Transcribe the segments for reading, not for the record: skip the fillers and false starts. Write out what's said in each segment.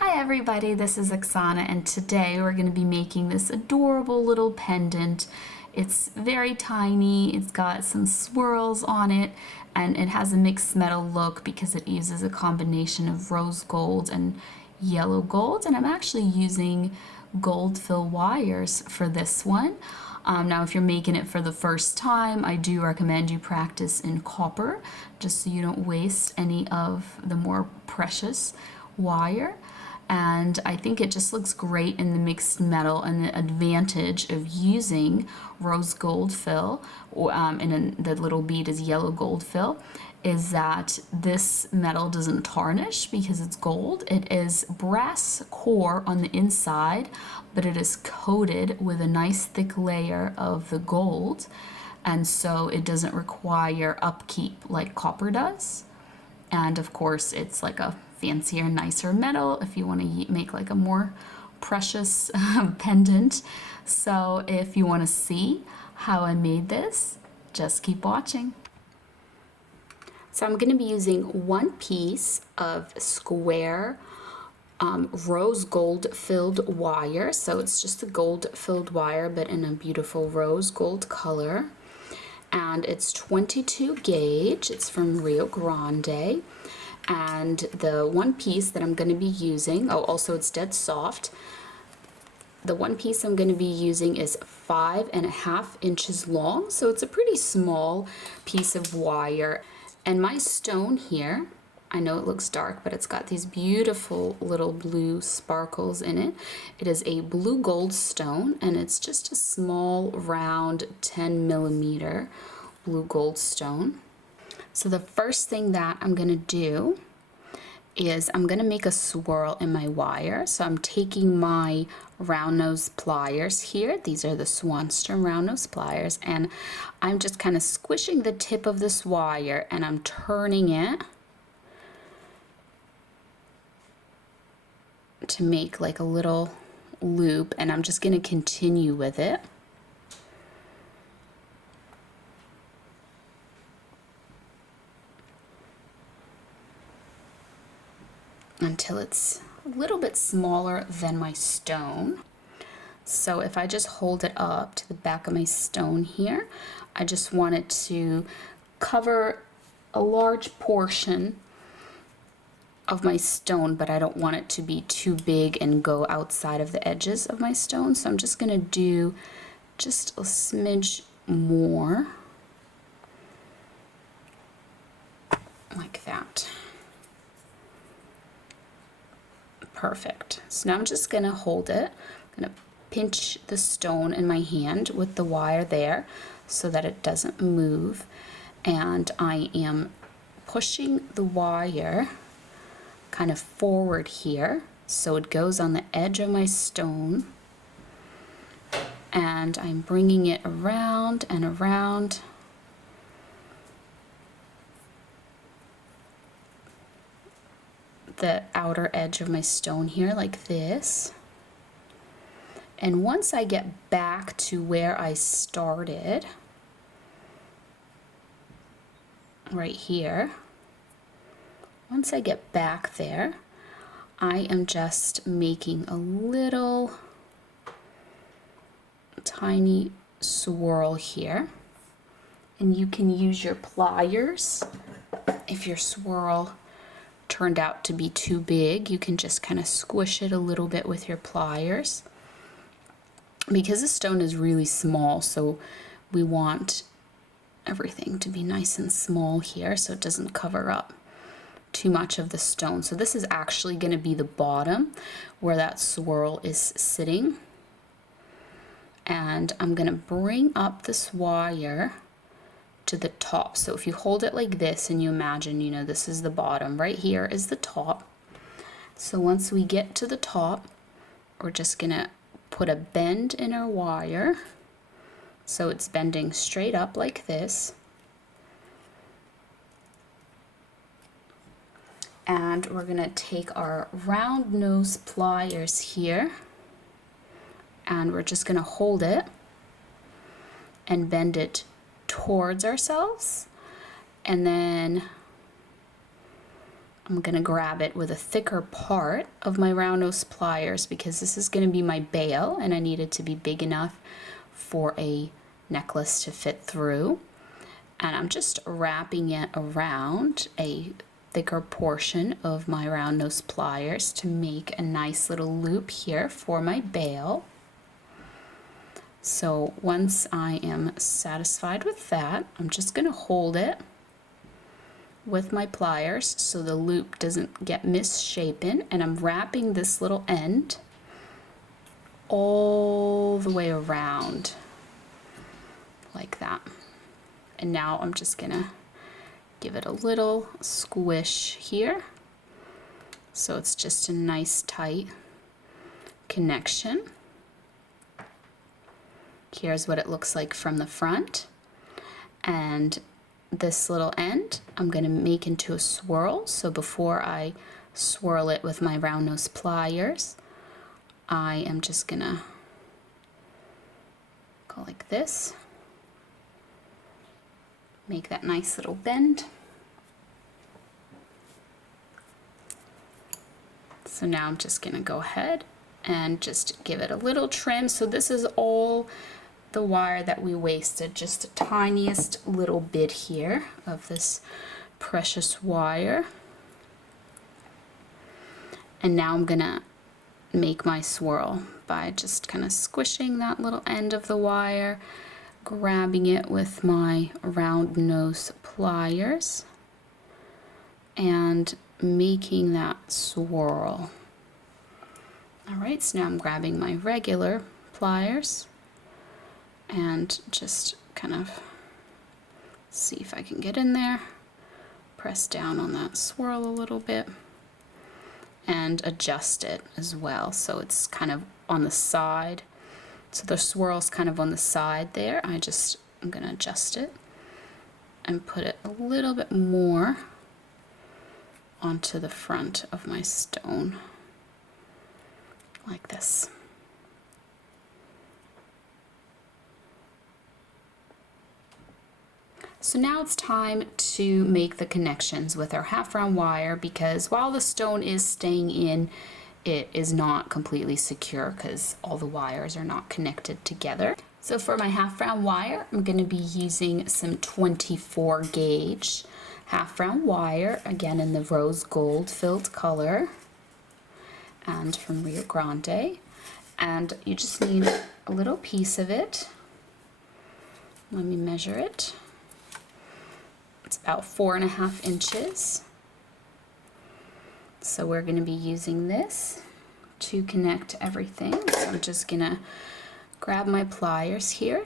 Hi everybody, this is Oksana and today we're going to be making this adorable little pendant. It's very tiny, it's got some swirls on it, and it has a mixed metal look because it uses a combination of rose gold and yellow gold, and I'm actually using gold fill wires for this one. Now if you're making it for the first time, I do recommend you practice in copper just so you don't waste any of the more precious wire. And I think it just looks great in the mixed metal, and the advantage of using rose gold fill and then the little bead is yellow gold fill is that this metal doesn't tarnish because it's gold. It is brass core on the inside, but it is coated with a nice thick layer of the gold, and so it doesn't require upkeep like copper does. And of course it's like a fancier, nicer metal if you want to make like a more precious pendant. So if you want to see how I made this, just keep watching. So I'm going to be using one piece of square rose gold filled wire. So it's just a gold filled wire but in a beautiful rose gold color. And it's 22 gauge. It's from Rio Grande. And the one piece that I'm going to be using, oh, also it's dead soft. The one piece I'm going to be using is 5.5 inches long, so it's a pretty small piece of wire. And my stone here, I know it looks dark, but it's got these beautiful little blue sparkles in it. It is a blue Goldstone, and it's just a small, round, 10mm blue Goldstone. So the first thing that I'm going to do is I'm going to make a swirl in my wire. So I'm taking my round nose pliers here. These are the Swanstrom round nose pliers, and I'm just kind of squishing the tip of this wire and I'm turning it to make like a little loop, and I'm just going to continue with it. Until it's a little bit smaller than my stone. So if I just hold it up to the back of my stone here, I just want it to cover a large portion of my stone, but I don't want it to be too big and go outside of the edges of my stone. So I'm just going to do just a smidge more, like that. Perfect. So now I'm just going to hold it. I'm going to pinch the stone in my hand with the wire there so that it doesn't move. And I am pushing the wire kind of forward here so it goes on the edge of my stone. And I'm bringing it around and around. The outer edge of my stone here like this. And once I get back to where I started, right here, once I get back there, I am just making a little tiny swirl here. And you can use your pliers if your swirl turned out to be too big. You can just kind of squish it a little bit with your pliers. Because the stone is really small, so we want everything to be nice and small here so it doesn't cover up too much of the stone. So this is actually going to be the bottom where that swirl is sitting. And I'm going to bring up this wire to the top. So if you hold it like this and you imagine, you know, this is the bottom, right here is the top. So once we get to the top, we're just gonna put a bend in our wire so it's bending straight up like this. And we're gonna take our round nose pliers here and we're just gonna hold it and bend it towards ourselves, and then I'm gonna grab it with a thicker part of my round nose pliers because this is gonna be my bail and I need it to be big enough for a necklace to fit through. And I'm just wrapping it around a thicker portion of my round nose pliers to make a nice little loop here for my bail. So once I am satisfied with that, I'm just gonna hold it with my pliers so the loop doesn't get misshapen, and I'm wrapping this little end all the way around like that. And now I'm just gonna give it a little squish here so it's just a nice tight connection. Here's what it looks like from the front, and this little end I'm going to make into a swirl. So before I swirl it with my round nose pliers, I am just going to go like this, make that nice little bend. So now I'm just going to go ahead and just give it a little trim. So this is all the wire that we wasted, just the tiniest little bit here of this precious wire. And now I'm gonna make my swirl by just kind of squishing that little end of the wire, grabbing it with my round nose pliers, and making that swirl. All right, so now I'm grabbing my regular pliers and just kind of see if I can get in there, press down on that swirl a little bit, and adjust it as well so it's kind of on the side. So the swirl's kind of on the side there. I'm gonna adjust it and put it a little bit more onto the front of my stone, like this. So now it's time to make the connections with our half round wire, because while the stone is staying in, it is not completely secure because all the wires are not connected together. So for my half round wire, I'm going to be using some 24 gauge half round wire, again in the rose gold filled color and from Rio Grande. And you just need a little piece of it. Let me measure it. It's about 4.5 inches. So we're going to be using this to connect everything. So I'm just going to grab my pliers here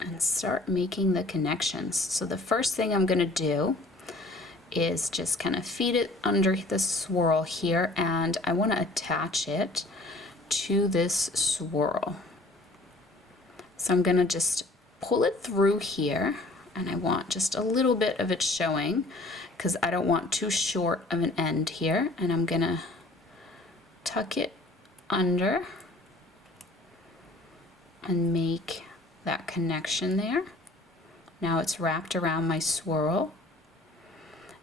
and start making the connections. So the first thing I'm going to do is just kind of feed it under the swirl here, and I want to attach it to this swirl. So I'm going to just pull it through here, and I want just a little bit of it showing because I don't want too short of an end here, and I'm gonna tuck it under and make that connection there. Now it's wrapped around my swirl,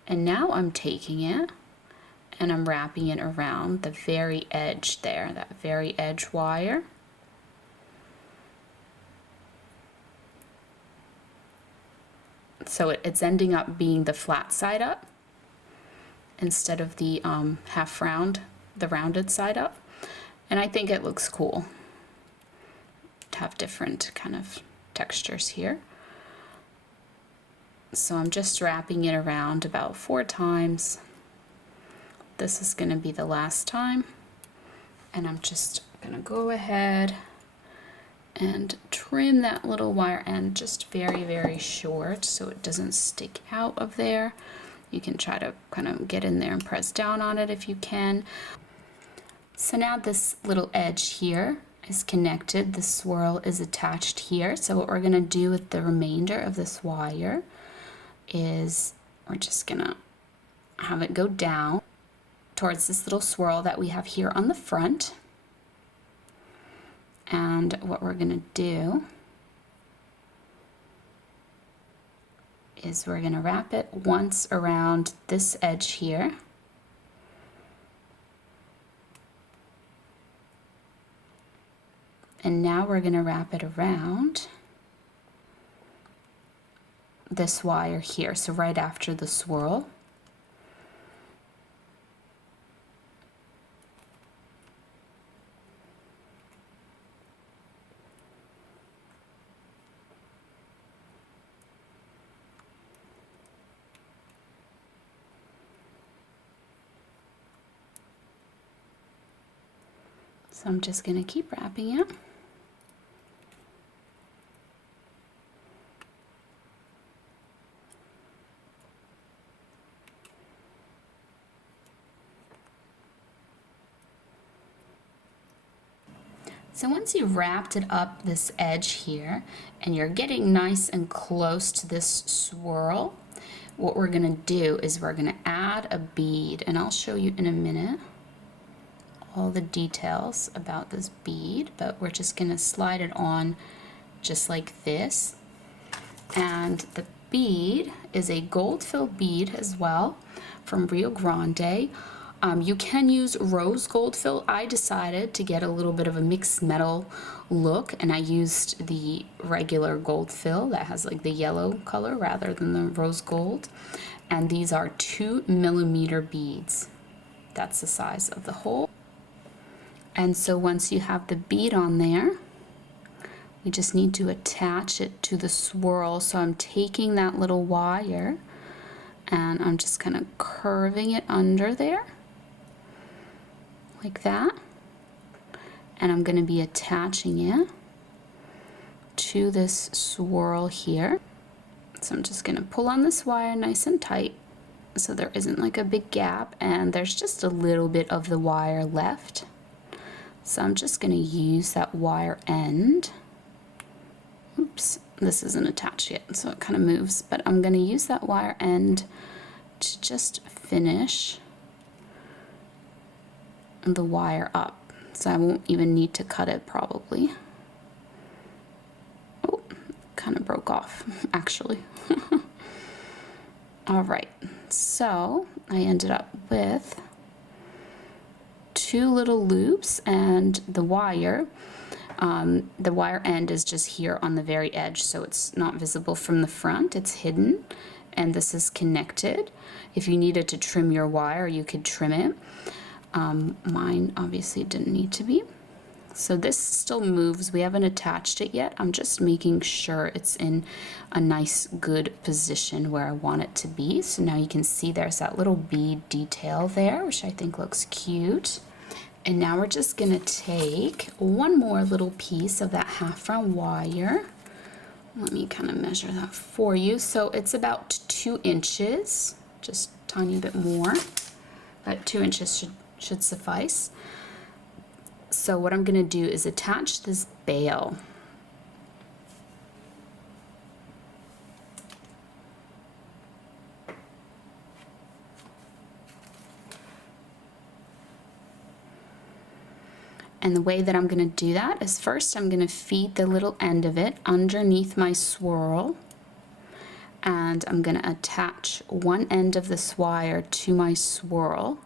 and now I'm taking it and I'm wrapping it around the very edge there, that very edge wire. So it's ending up being the flat side up instead of the half round, the rounded side up. And I think it looks cool to have different kind of textures here. So I'm just wrapping it around about 4 times. This is going to be the last time. And I'm just going to go ahead and trim that little wire end just very, very short so it doesn't stick out of there. You can try to kind of get in there and press down on it if you can. So now this little edge here is connected. The swirl is attached here. So what we're going to do with the remainder of this wire is we're just going to have it go down towards this little swirl that we have here on the front. And what we're going to do is we're going to wrap it once around this edge here. And now we're going to wrap it around this wire here, so right after the swirl. So I'm just going to keep wrapping it. So once you've wrapped it up this edge here and you're getting nice and close to this swirl, what we're going to do is we're going to add a bead, and I'll show you in a minute all the details about this bead, but we're just going to slide it on just like this. And the bead is a gold filled bead as well from Rio Grande. You can use rose gold fill. I decided to get a little bit of a mixed metal look, and I used the regular gold fill that has like the yellow color rather than the rose gold. And these are 2mm beads. That's the size of the hole. And so once you have the bead on there, we just need to attach it to the swirl. So I'm taking that little wire and I'm just kind of curving it under there like that, and I'm going to be attaching it to this swirl here. So I'm just going to pull on this wire nice and tight so there isn't like a big gap, and there's just a little bit of the wire left. So I'm just going to use that wire end. Oops, this isn't attached yet, so it kind of moves, but I'm going to use that wire end to just finish the wire up, so I won't even need to cut it probably. Oh, kind of broke off actually. All right, so I ended up with 2 little loops, and the wire end is just here on the very edge, so it's not visible from the front, it's hidden, and this is connected. If you needed to trim your wire, you could trim it. Mine obviously didn't need to be. So this still moves. We haven't attached it yet. I'm just making sure it's in a nice, good position where I want it to be. So now you can see there's that little bead detail there, which I think looks cute. And now we're just gonna take one more little piece of that half round wire. Let me kind of measure that for you. So it's about 2 inches, just a tiny bit more, but 2 inches should suffice. So what I'm going to do is attach this bail. And the way that I'm going to do that is first I'm going to feed the little end of it underneath my swirl, and I'm going to attach one end of this wire to my swirl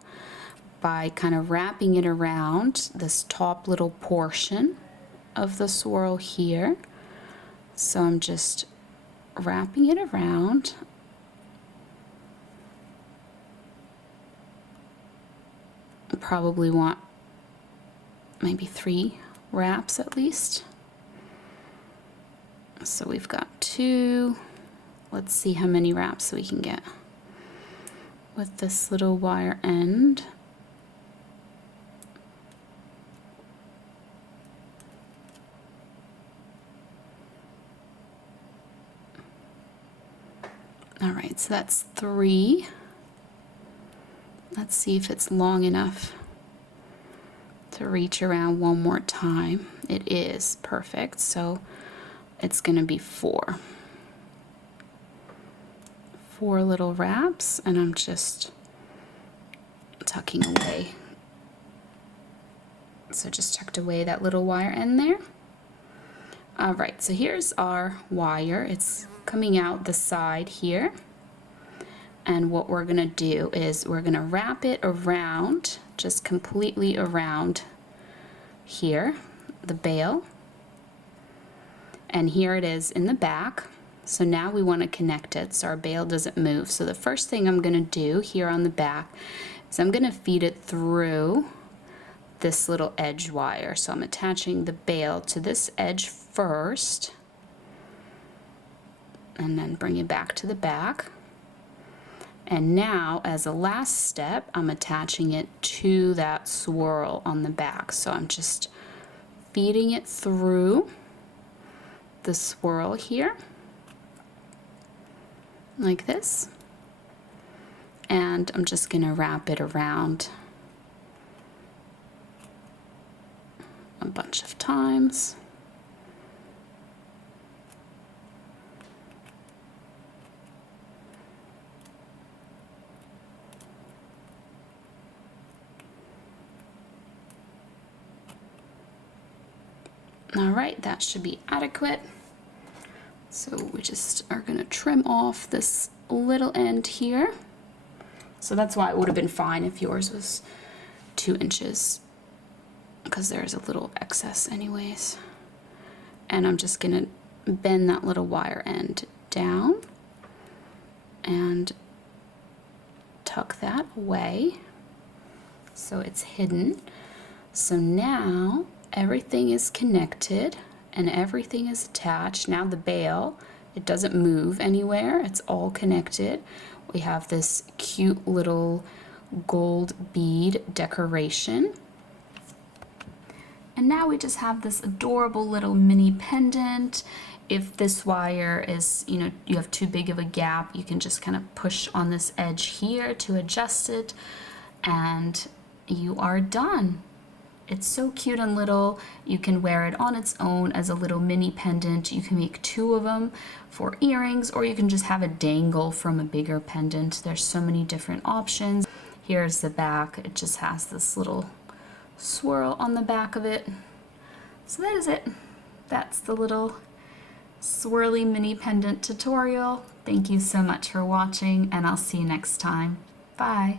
by kind of wrapping it around this top little portion of the swirl here. So I'm just wrapping it around. I probably want maybe 3 wraps at least. So we've got 2. Let's see how many wraps we can get with this little wire end. All right, so that's 3. Let's see if it's long enough to reach around one more time. It is perfect, so it's going to be 4. 4 little wraps, and I'm just tucking away. So just tucked away that little wire end there. All right, so here's our wire. It's coming out the side here. And what we're gonna do is we're gonna wrap it around, just completely around here, the bail. And here it is in the back. So now we want to connect it so our bail doesn't move. So the first thing I'm going to do here on the back is I'm going to feed it through this little edge wire. So I'm attaching the bail to this edge first and then bring it back to the back. And now as a last step, I'm attaching it to that swirl on the back. So I'm just feeding it through the swirl here, like this, and I'm just gonna wrap it around a bunch of times. All right, that should be adequate. So we just are gonna trim off this little end here. So that's why it would have been fine if yours was 2 inches, because there's a little excess anyways. And I'm just gonna bend that little wire end down and tuck that away so it's hidden. So now everything is connected and everything is attached. Now the bail, it doesn't move anywhere, it's all connected. We have this cute little gold bead decoration. And now we just have this adorable little mini pendant. If this wire is, you have too big of a gap, you can just kind of push on this edge here to adjust it, and you are done. It's so cute and little. You can wear it on its own as a little mini pendant. You can make 2 of them for earrings, or you can just have it dangle from a bigger pendant. There's so many different options. Here's the back. It just has this little swirl on the back of it. So that is it. That's the little swirly mini pendant tutorial. Thank you so much for watching, and I'll see you next time. Bye.